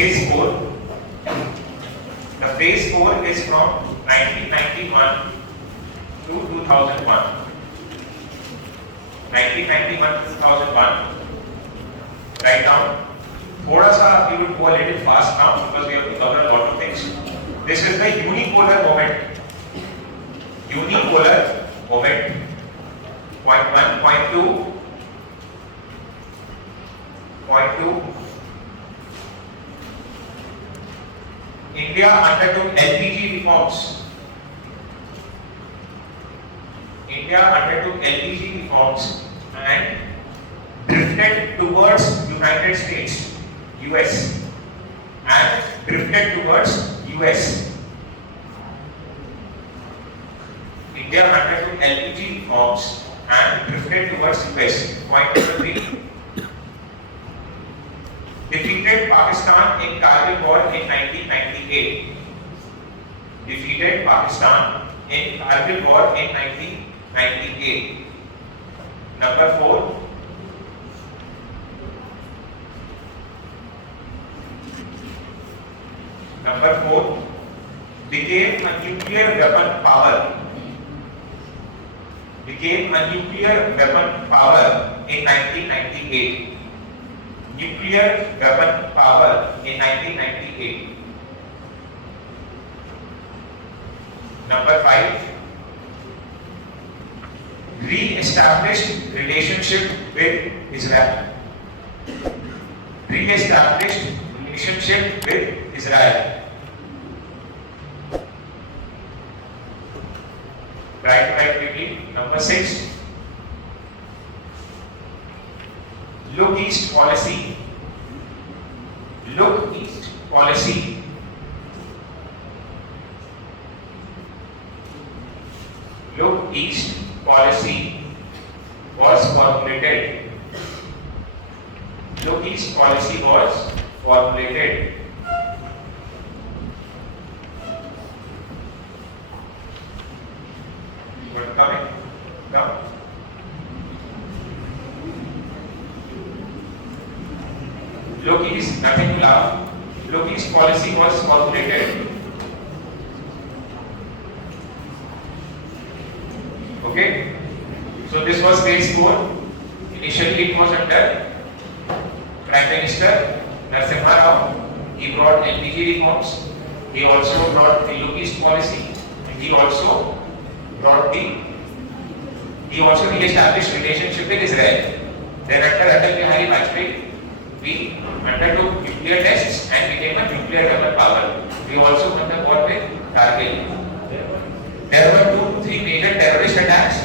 phase 4. The phase 4 is from 1991 to 2001. 1991 to 2001. Write down. थोड़ा सा we would go a little fast now because we have to cover a lot of things. This is the unipolar moment. Unipolar moment. Point 1, point 2, point 2. India undertook LPG reforms. India undertook LPG reforms and drifted towards United States, US, and drifted towards US. India undertook LPG reforms and drifted towards US. Point number 3. Defeated Pakistan in Kargil War in 1998. Defeated Pakistan in Kargil War in 1998. Number 4. Number 4. Became a nuclear weapon power. Became a nuclear weapon power in 1998. Nuclear weapon power in 1998. Number 5. Re-established relationship with Israel. Re-established relationship with Israel. Right quickly. Number 6. Look East policy. Look East policy. Look East policy was formulated. Look East policy was formulated. You are coming? No? Look East, nothing to laugh. Look East policy was formulated. Okay? So this was phase 4. Initially it was under Prime Minister Narasimha Rao. He brought LPG reforms. He also brought the Look East policy. And he also re-established relationship with Israel. Then under Atal Bihari Vajpayee, we undertook nuclear tests and became a nuclear weapon power. We also won the war with Kargil. There were 2-3 major terrorist attacks.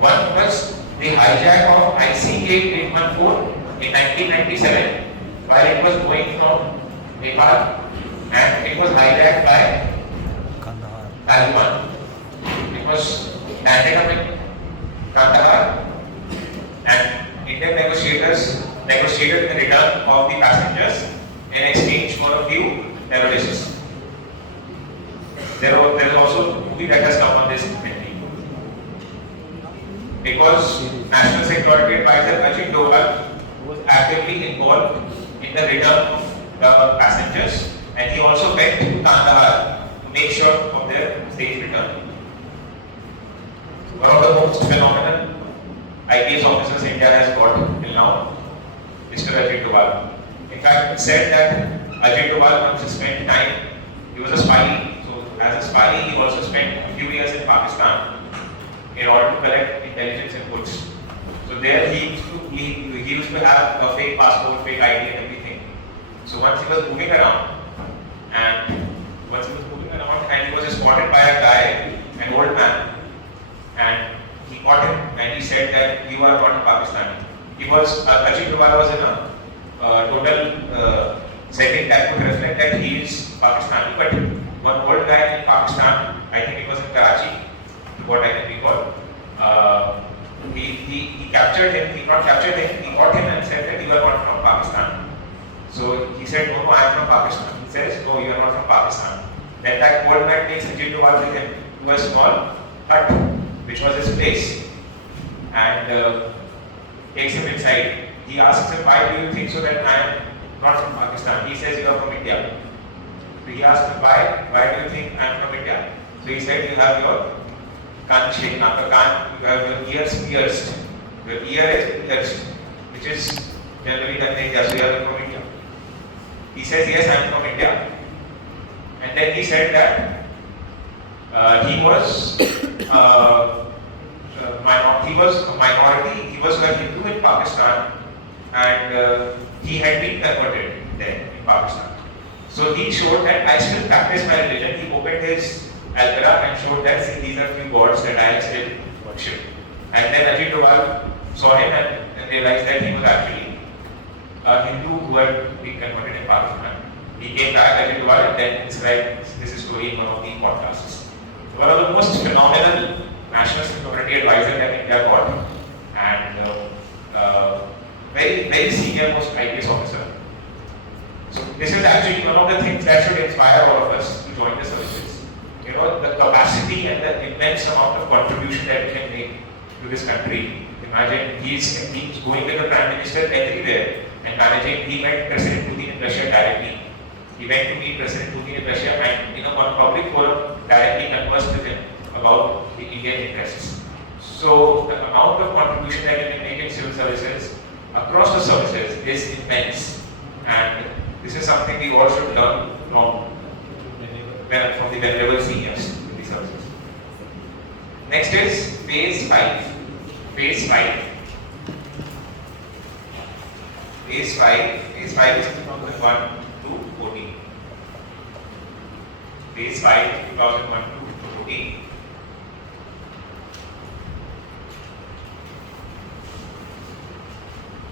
One was the hijack of IC-814 in 1997 while it was going from Nepal, and it was hijacked by Taliban. It was landed up in Kandahar, and Indian negotiators negotiated the return of the passengers in exchange for a few terrorists. There is also a movie that has come on this quickly. Because National Security Advisor Ajit Doval was actively involved in the return of the passengers, and he also went to Kandahar to make sure of their safe return. One of the most phenomenal IPS officers India has got till now, Mr. Ajit Doval. In fact, it said that Ajit Doval once spent time, he was a spy. So as a spy, he also spent a few years in Pakistan in order to collect intelligence inputs. So there he used to have a fake passport, fake ID and everything. So once he was moving around and he was spotted by a guy, an old man, and he caught him and he said that you are not a Pakistani. Ajit Doval was in a total setting that could reflect that he is Pakistani. But one old guy in Pakistan, I think it was in Karachi, what I can recall, he captured him, he caught him and said that you are not from Pakistan. So he said, no, I am from Pakistan. He says, no, you are not from Pakistan. Then that old man takes Ajit Doval with him to a small hut, which was his place, and takes him inside. He asks him, why do you think so that I am not from Pakistan. He says you are from India. So he asked why? Why do you think I am from India? So he said you have your kan shaken. After kan, you have your ears pierced. Your ear is pierced, which is generally done in India. So you are from India. He says yes, I am from India. And then he said that he was a minority. He was a Hindu in Pakistan, and he had been converted there in Pakistan. So he showed that I still practice my religion. He opened his almirah and showed that see, these are few gods that I still worship. And then Ajit Doval saw him and realized that he was actually a Hindu who had been converted in Pakistan. He came back, Ajit Doval, and then described this story in one of the podcasts. One of the most phenomenal national security advisor that India got, and very, very senior most IPS officer. So this is actually one of the things that should inspire all of us to join the services. You know, the capacity and the immense amount of contribution that we can make to this country. Imagine he's going with the Prime Minister everywhere and managing. He met President Putin in Russia directly. He went to meet President Putin in Russia and on a public forum directly conversed with him about the Indian interests. So the amount of contribution that you can make in civil services across the services is immense, and this is something we all should learn from the venerable seniors in the services. Next is phase 5. Phase 5. Phase 5. Phase 5 is 2001 to 14. Phase 5, 2001 to 14.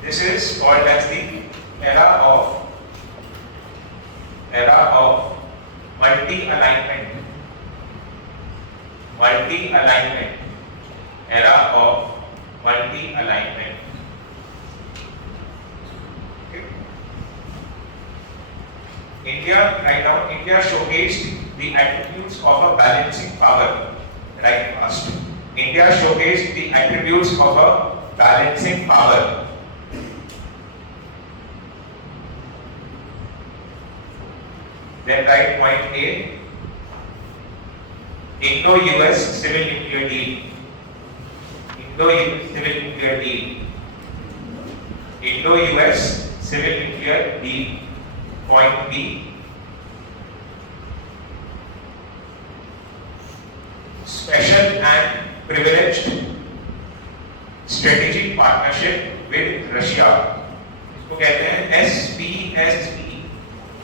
This is called as the era of multi-alignment. Multi-alignment. Era of multi-alignment. Okay. India showcased the attributes of a balancing power. Right first. India showcased the attributes of a balancing power. Then write point A. Indo-US civil nuclear deal. Indo-US civil nuclear deal. Indo-US civil nuclear deal. Point B. Special and privileged strategic partnership with Russia. इसको कहते हैं SPSP.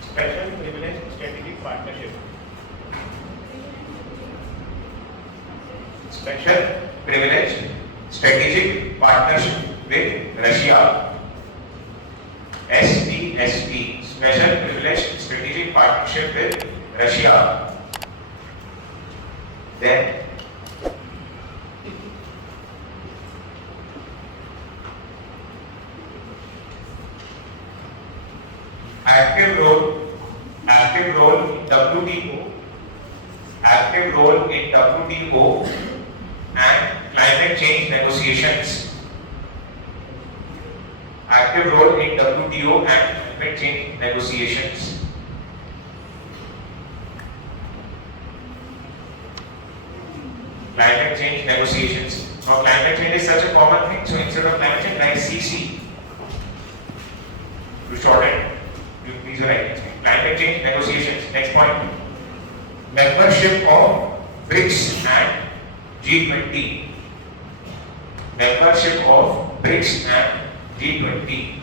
Special privileged strategic partnership. Special privileged strategic partnership with Russia. SPSP. Special privileged strategic partnership with Russia. Then active role in WTO, and climate change negotiations. Active role in WTO and climate change negotiations. Climate change negotiations. Now climate change is such a common thing, so instead of climate change, like CC, to shorten, please write climate change negotiations. Next point. Membership of BRICS and G20. Membership of BRICS and G20.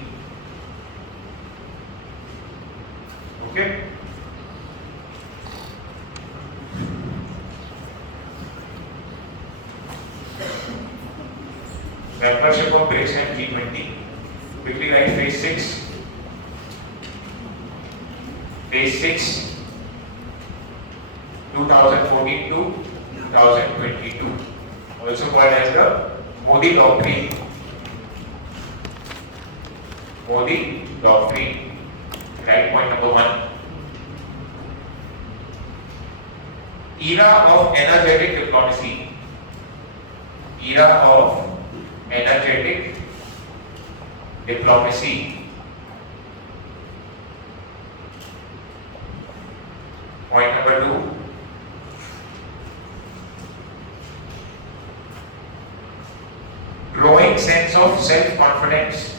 Okay. Membership of BRICS and G20. Quickly write phase 6. Phase 6, 2014 to 2022. Also called as the Modi Doctrine. Modi Doctrine. Right, point number 1. Era of energetic diplomacy. Era of energetic diplomacy. Point number 2, growing sense of self-confidence.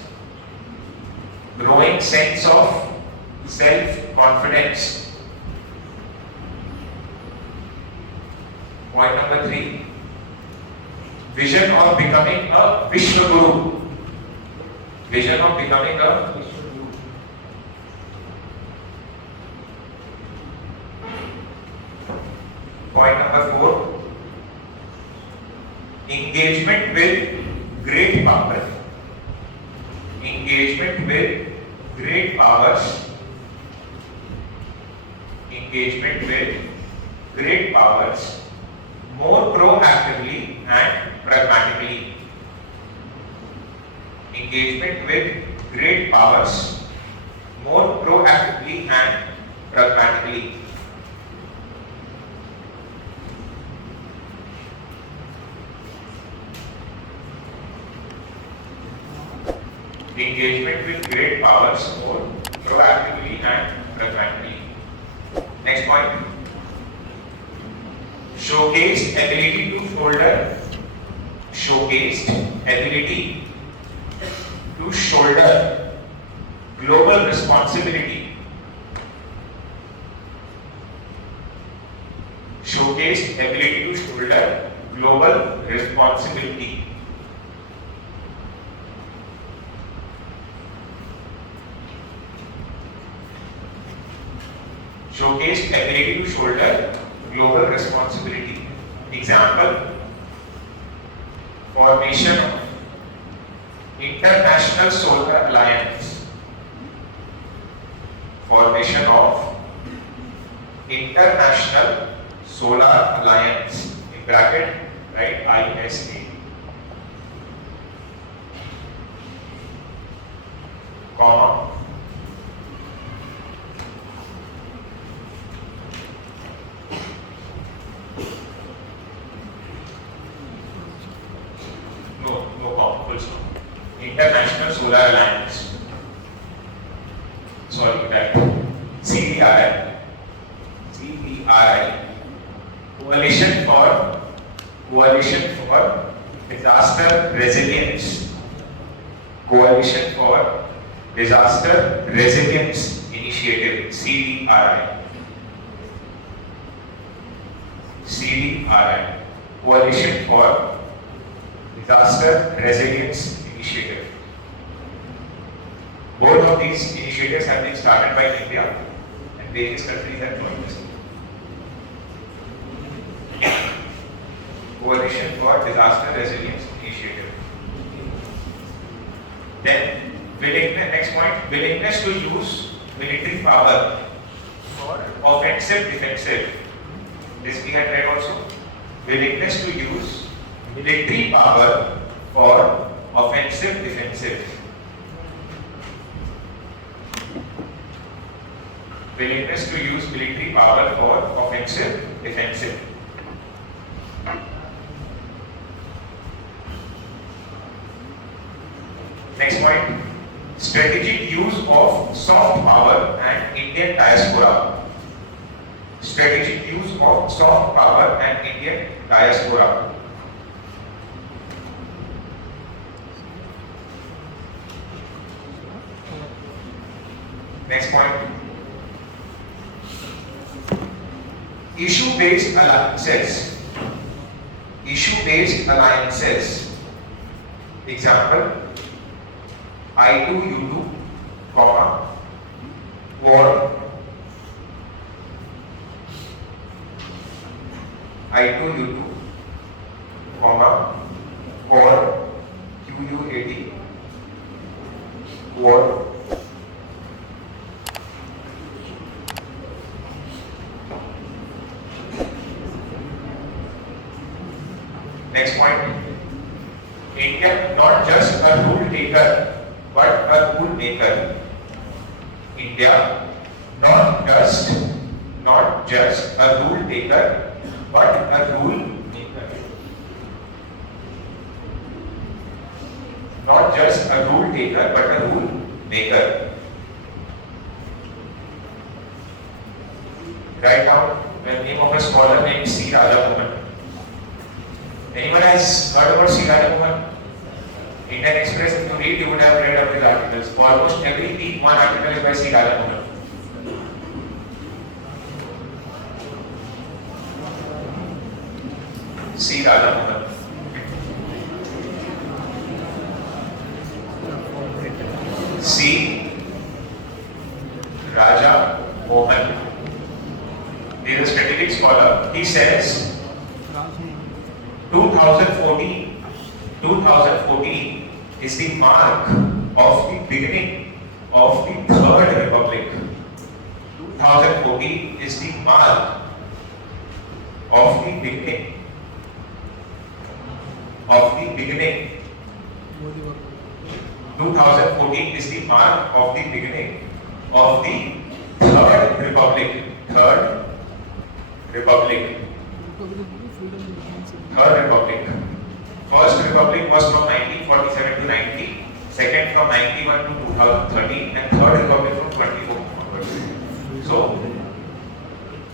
Growing sense of self-confidence. Point number 3, vision of becoming a Vishwaguru. Vision of becoming a Vishwaguru. Point number 4, engagement with great power. Engagement with great powers. Engagement with great powers more proactively and pragmatically. Engagement with great powers more proactively and pragmatically. Engagement with great powers more proactively and pragmatically. Next point. Showcased ability to shoulder. Showcased ability to shoulder global responsibility. Showcased ability to shoulder global responsibility. Showcased ability to shoulder global responsibility. Example, formation of International Solar Alliance. Formation of International Solar Alliance, in bracket, right, ISA. Comma, International Solar Alliance. Sorry, right. CDRI. CDRI. Coalition for Disaster Resilience. Coalition for Disaster Resilience Initiative. CDRI. CDRI. Coalition for Disaster Resilience Initiative. Both of these initiatives have been started by India and various countries have joined this. Coalition for Disaster Resilience Initiative. Then, next point, willingness to use military power for offensive, defensive. This we had read also. Willingness to use military power for offensive, defensive. Willingness to use military power for offensive, defensive. Next point, strategic use of soft power and Indian diaspora. Strategic use of soft power and Indian diaspora. Next point, issue-based alliances. Issue-based alliances. Example, I2U2, comma, war. I2U2, comma, or QU80, war. Next point, India not just a rule taker but a rule maker. India not just a rule taker but a rule maker. Not just a rule taker but a rule maker. Write down the name of a scholar named C. Rajamohan. Anyone has heard about C. Rajamohan? Indian Express, if you read, you would have read of his articles. Almost every week, one article is by C. Rajamohan. C. Rajamohan. C. Raja Mohan. He is a strategic scholar. He says 2014 is the mark of the beginning of the Third Republic. 2014 is the mark of the beginning of the beginning. 2014 is the mark of the beginning of the Third Republic. Third Republic. Third Republic. First Republic was from 1947 to 90, second from 91 to 2013, and Third Republic from 24 onwards. So,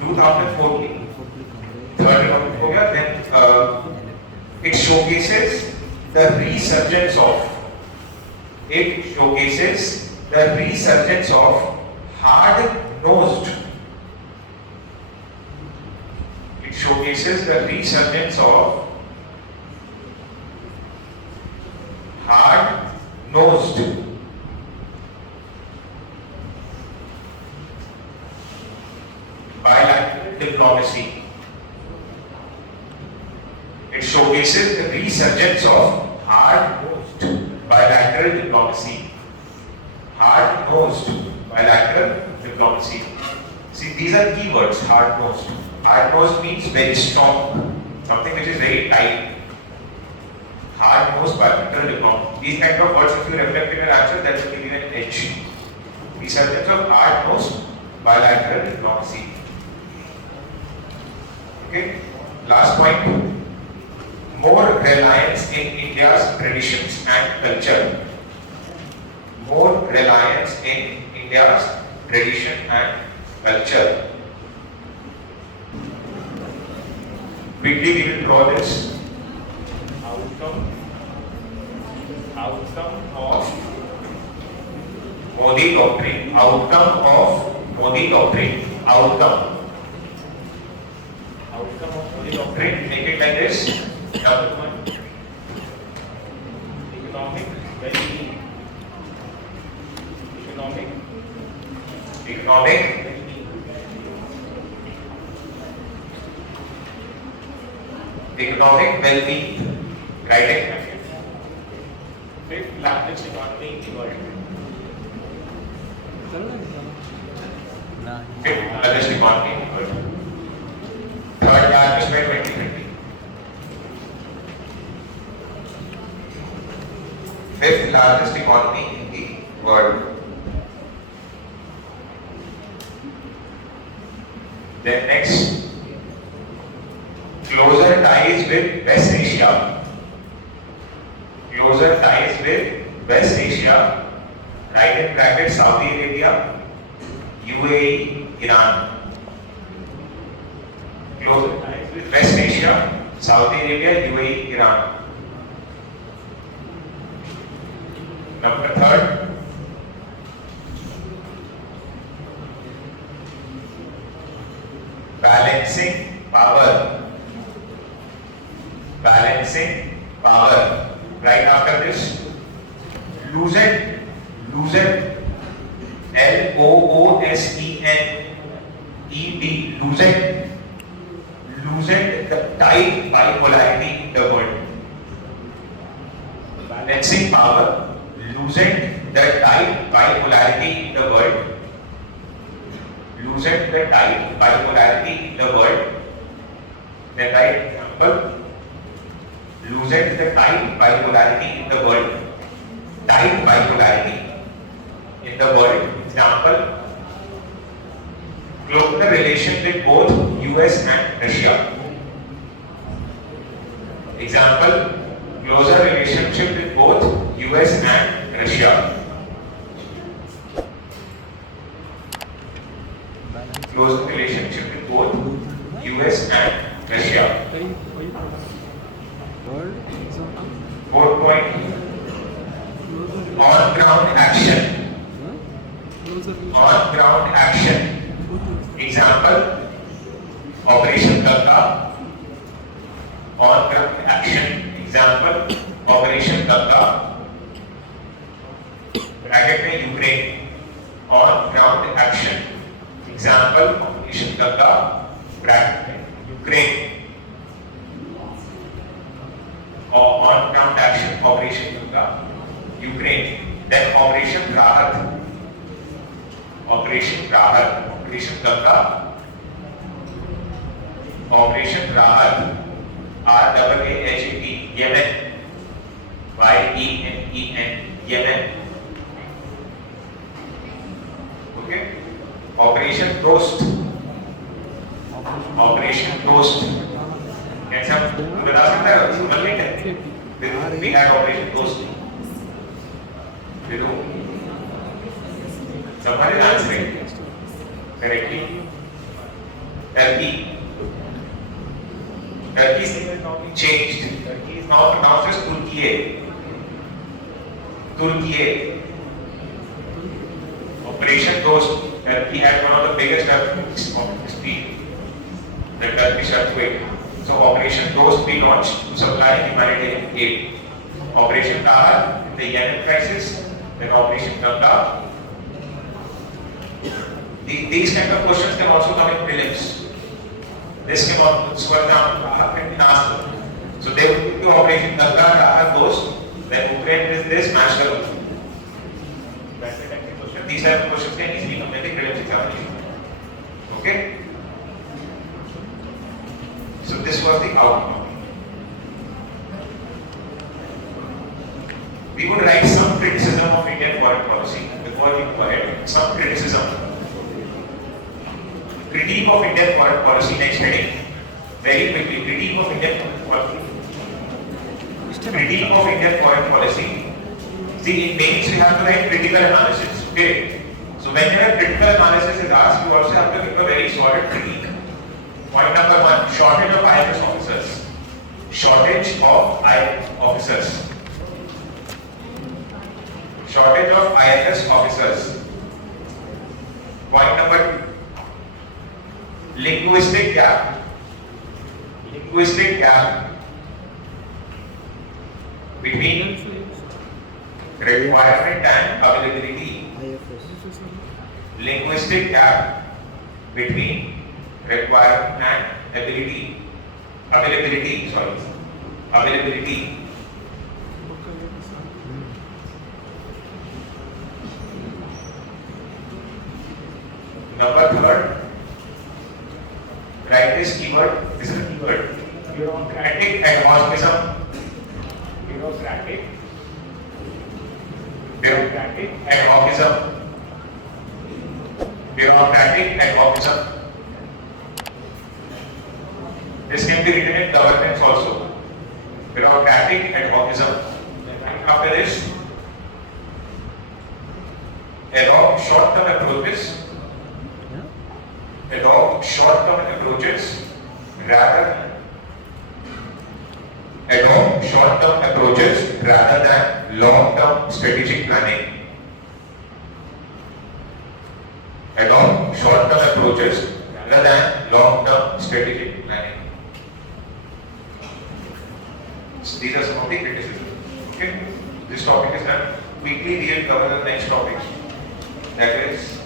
2014, Third Republic हो गया. Then it showcases the resurgence of hard-nosed. It showcases the resurgence of hard-nosed bilateral diplomacy. It showcases the resurgence of hard-nosed bilateral diplomacy. Hard-nosed bilateral diplomacy. See, these are keywords. Hard-nosed. Hard-nosed means very strong, something which is very tight. Hard-nosed bilateral diplomacy. These kind of words, if you reflect in your answer, that will give you an edge. Resurgence of hard-nosed bilateral diplomacy. Okay. Last point. More reliance in India's traditions and culture. More reliance in India's tradition and culture. Quickly we will draw this outcome of Modi doctrine. Outcome of Modi doctrine. Outcome of Modi doctrine. Make it like this. Number one, economic well-being. Economic well-being. Right? Fifth largest economy in the world. Fifth largest economy in the world. Third largest by 2020. Fifth largest economy in the world. Then next, closer ties with West Asia. Closer ties with West Asia. Right in bracket Saudi Arabia, UAE, Iran. Closer ties with West Asia, Saudi Arabia, UAE, Iran. Number third, balancing power. Balancing power. Right after this, loosen, L-O-O-S-E-N-E-D, loosen the tight bipolarity in the world. Balancing power. Loosen the tight bipolarity in the world. Loosen the tight bipolarity in the world. The right example. Loosen the tight bipolarity in the world. Tight bipolarity in the world. Example. Closer relation with both US and Russia. Example. Closer relationship with both US and Russia. close relationship with both US and Russia. Fourth point, on ground action. On ground action. Example, Operation Ganga. On ground action. Example, Operation Ganga. Bracket में Ukraine. On ground action. Example, Operation Ganga. Bracket में Ukraine. Or on ground action, Operation Ganga, Ukraine. Then Operation Rahat. Operation Rahat. Operation Ganga. Operation Rahat. R-A-A-H-A-T. Yemen. Y-E-M-E-N. Yemen. Okay. Operation Toast. Operation Toast. कैसे हम बता सकते हैं समझ लेंगे we had operation Toast. Somebody is answering correctly. Turkey. Turkey's name has now been changed. Turkey is now pronounced as Turkey. Turkey. Operation Toast. Turkey had one of the biggest earthquakes of history. The Turkish earthquake. So Operation Toast be launched to supply humanitarian aid. Operation Rahat in the Yemen crisis. Then Operation Ganga. These kind of questions can also come in prelims. This can also, for example, Rahat can be asked. So they will give you Operation Ganga, Rahat Toast. Then Ukraine with this match karo. That's the kind of question. These type of questions can easily come in the prelims examination. Okay? So this was the outcome. We would write some criticism of Indian foreign policy before we go ahead. Some criticism. Critique of Indian foreign policy, next heading. Very quickly, critique of Indian foreign policy. Critique of Indian foreign policy. See, in mains we have to write critical analysis. Okay. So whenever critical analysis is asked, you also have to give a very solid critique. Point number one, shortage of IPS officers. Shortage of IPS officers. Shortage of IPS officers. Point number two, linguistic gap. Linguistic gap between requirement and availability. Linguistic gap between requirement and availability. Number third, write this keyword. This is a keyword. Bureaucratic adhocism. Bureaucratic adhocism. Bureaucratic adhocism. This can be written in governance also. Bureaucratic adhocism. Right after this, adopt short-term approaches. Adopt short-term approaches rather than long-term strategic planning. Adopt short-term approaches rather than long-term strategic planning. So these are some of the criticisms. Okay, this topic is done. Quickly we will cover the next topic, that is